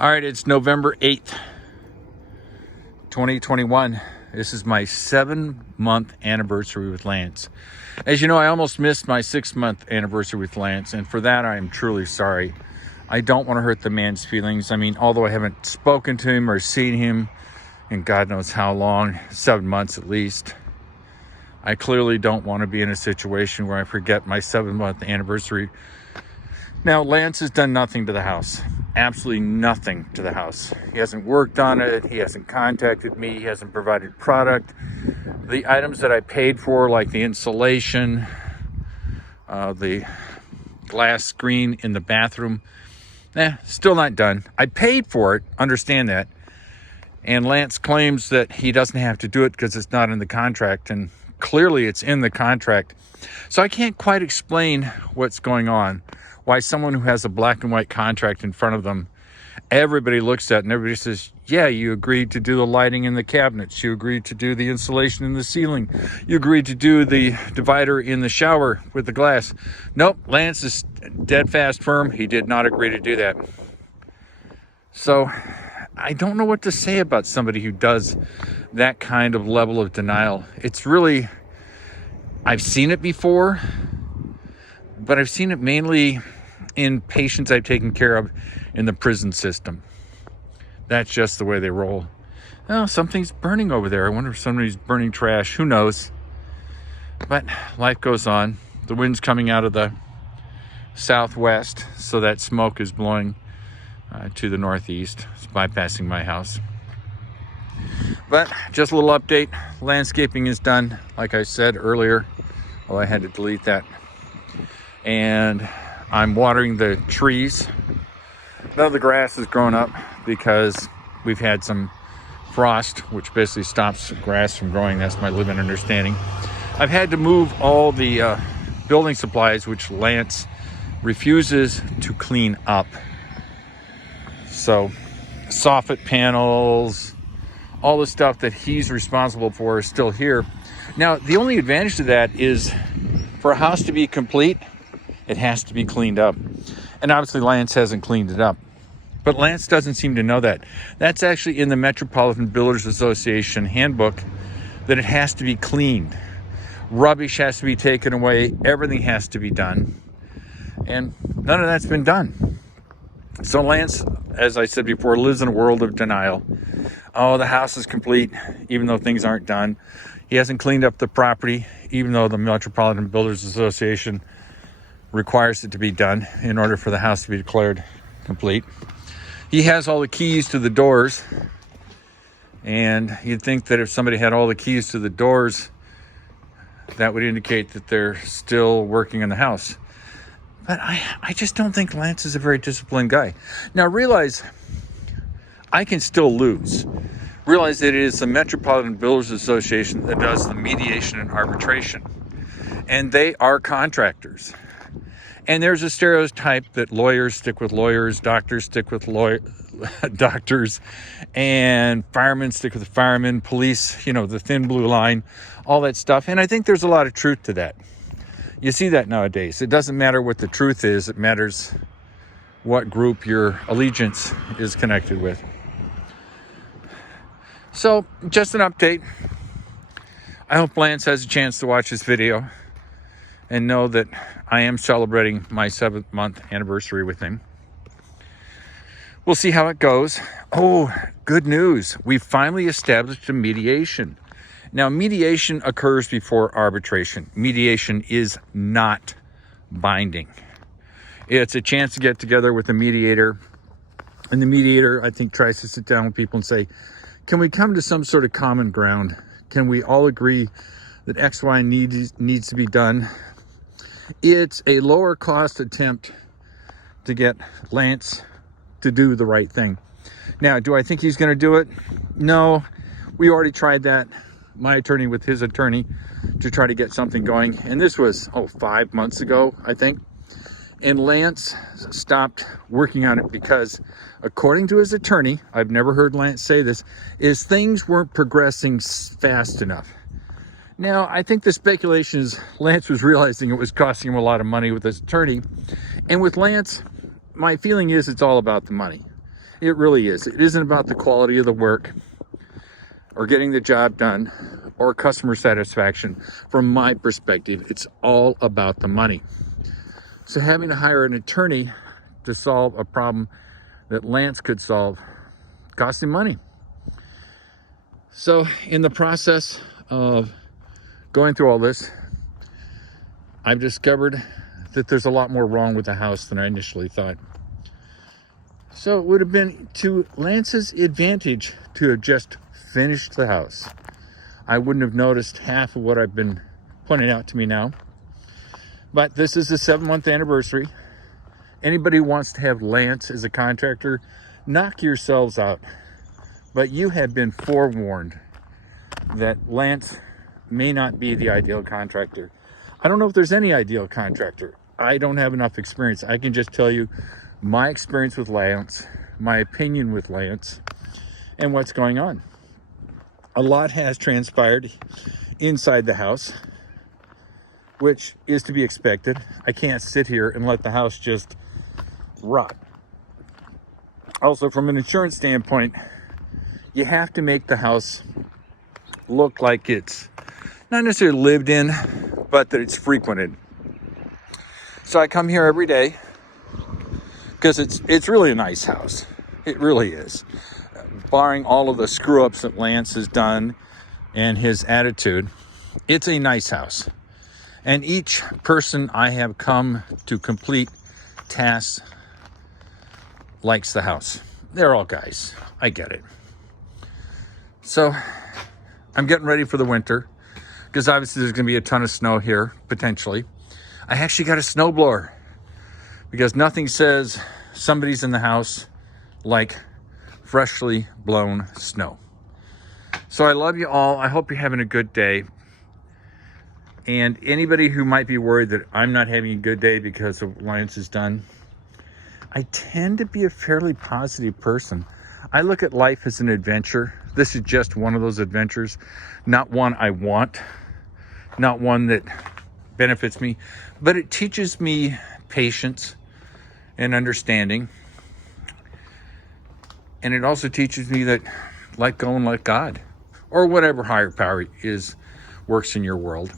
All right, it's November 8th, 2021. This is my 7-month anniversary with Lance. As you know, I almost missed my 6-month anniversary with Lance, and for that I am truly sorry. I don't want to hurt the man's feelings. I mean, although I haven't spoken to him or seen him in God knows how long, 7 months at least, I clearly don't want to be in a situation where I forget my 7-month anniversary. Now, Lance has done nothing to the house. Absolutely nothing to the house. He hasn't worked on it. He hasn't contacted me. He hasn't provided product. The items that I paid for, like the insulation, the glass screen in the bathroom, still not done. I paid for it, understand that. And Lance claims that he doesn't have to do it because it's not in the contract, and clearly it's in the contract. So I can't quite explain what's going on. Why someone who has a black and white contract in front of them, everybody looks at it and everybody says, yeah, you agreed to do the lighting in the cabinets. You agreed to do the insulation in the ceiling. You agreed to do the divider in the shower with the glass. Nope, Lance is dead fast firm. He did not agree to do that. So I don't know what to say about somebody who does that kind of level of denial. It's really, I've seen it before, but I've seen it mainly in patients I've taken care of in the prison system. That's just the way they roll. Oh, something's burning over there. I wonder if somebody's burning trash. Who knows? But life goes on. The wind's coming out of the southwest, so that smoke is blowing to the northeast. It's bypassing my house. But just a little update. Landscaping is done, like I said earlier. Oh, I had to delete that. And I'm watering the trees. None of the grass has grown up because we've had some frost, which basically stops grass from growing. That's my living understanding. I've had to move all the building supplies, which Lance refuses to clean up. So soffit panels, all the stuff that he's responsible for is still here. Now, the only advantage to that is for a house to be complete, it has to be cleaned up. And obviously Lance hasn't cleaned it up. But Lance doesn't seem to know that. That's actually in the Metropolitan Builders Association handbook, that it has to be cleaned. Rubbish has to be taken away. Everything has to be done. And none of that's been done. So Lance, as I said before, lives in a world of denial. Oh, the house is complete, even though things aren't done. He hasn't cleaned up the property, even though the Metropolitan Builders Association requires it to be done in order for the house to be declared complete. He has all the keys to the doors, and you'd think that if somebody had all the keys to the doors, that would indicate that they're still working on the house. But I just don't think Lance is a very disciplined guy. Now realize, I can still lose. Realize that it is the Metropolitan Builders Association that does the mediation and arbitration, and they are contractors. And there's a stereotype that lawyers stick with lawyers, doctors stick with doctors, and firemen stick with firemen, police, you know, the thin blue line, all that stuff. And I think there's a lot of truth to that. You see that nowadays. It doesn't matter what the truth is. It matters what group your allegiance is connected with. So, just an update. I hope Lance has a chance to watch this video and know that I am celebrating my 7th-month anniversary with him. We'll see how it goes. Oh, good news. We've finally established a mediation. Now, mediation occurs before arbitration. Mediation is not binding. It's a chance to get together with a mediator. And the mediator, I think, tries to sit down with people and say, can we come to some sort of common ground? Can we all agree that X, Y needs to be done? It's a lower cost attempt to get Lance to do the right thing. Now, do I think he's going to do it? No, we already tried that. My attorney with his attorney to try to get something going. And this was, 5 months ago, I think. And Lance stopped working on it because, according to his attorney, I've never heard Lance say this, is things weren't progressing fast enough. Now, I think the speculation is Lance was realizing it was costing him a lot of money with his attorney. And with Lance, my feeling is it's all about the money. It really is. It isn't about the quality of the work or getting the job done or customer satisfaction. From my perspective, it's all about the money. So having to hire an attorney to solve a problem that Lance could solve cost him money. So in the process of going through all this, I've discovered that there's a lot more wrong with the house than I initially thought. So it would have been to Lance's advantage to have just finished the house. I wouldn't have noticed half of what I've been pointing out to me now. But this is the 7-month anniversary. Anybody who wants to have Lance as a contractor, knock yourselves out. But you have been forewarned that Lance may not be the ideal contractor. I don't know if there's any ideal contractor. I don't have enough experience. I can just tell you my experience with Lance, my opinion with Lance, and what's going on. A lot has transpired inside the house, which is to be expected. I can't sit here and let the house just rot. Also, from an insurance standpoint, you have to make the house look like it's not necessarily lived in, but that it's frequented. So I come here every day because it's really a nice house. It really is. Barring all of the screw ups that Lance has done and his attitude, it's a nice house. And each person I have come to complete tasks likes the house. They're all guys. I get it. So I'm getting ready for the winter because obviously there's going to be a ton of snow here, potentially. I actually got a snowblower because nothing says somebody's in the house like freshly blown snow. So I love you all. I hope you're having a good day. And anybody who might be worried that I'm not having a good day because of what Lance has done, I tend to be a fairly positive person. I look at life as an adventure. This is just one of those adventures, not one I want, not one that benefits me, but it teaches me patience and understanding. And it also teaches me that let go and let God, or whatever higher power works in your world.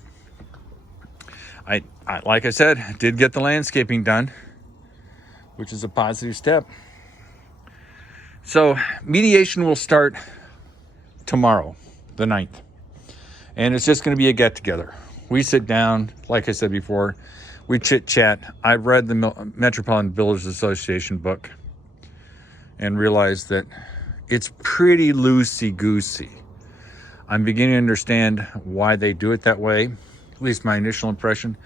I like I said, did get the landscaping done, which is a positive step. So mediation will start tomorrow, the 9th. And it's just going to be a get-together. We sit down, like I said before, we chit-chat. I've read the Metropolitan Builders Association book and realized that it's pretty loosey-goosey. I'm beginning to understand why they do it that way. At least my initial impression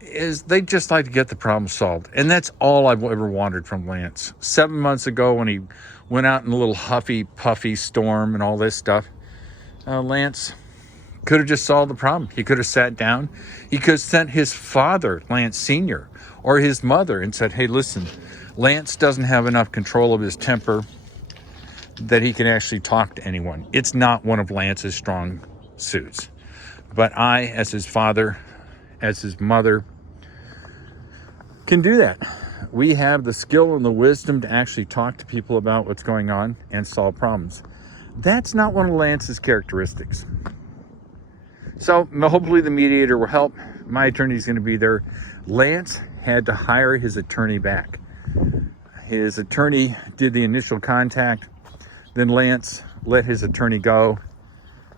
is they just like to get the problem solved. And that's all I've ever wanted from Lance. 7 months ago when he went out in a little huffy, puffy storm and all this stuff, Lance could have just solved the problem. He could have sat down. He could have sent his father, Lance Sr., or his mother and said, hey, listen, Lance doesn't have enough control of his temper that he can actually talk to anyone. It's not one of Lance's strong suits. But I, as his father, as his mother, can do that. We have the skill and the wisdom to actually talk to people about what's going on and solve problems. That's not one of Lance's characteristics. So hopefully the mediator will help. My attorney is going to be there. Lance had to hire his attorney back. His attorney did the initial contact. Then Lance let his attorney go.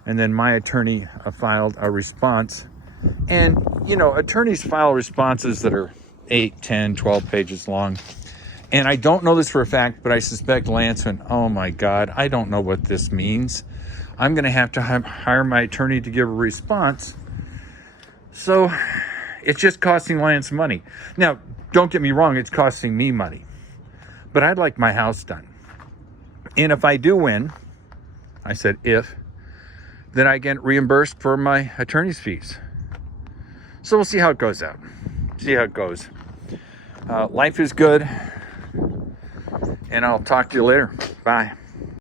And then my attorney filed a response. And, you know, attorneys file responses that are 8, 10, 12 pages long. And I don't know this for a fact, but I suspect Lance went, oh my God, I don't know what this means. I'm going to have to hire my attorney to give a response. So it's just costing Lance money. Now, don't get me wrong, it's costing me money. But I'd like my house done. And if I do win, I said if, then I get reimbursed for my attorney's fees. So we'll see how it goes out. See how it goes. Life is good. And I'll talk to you later. Bye.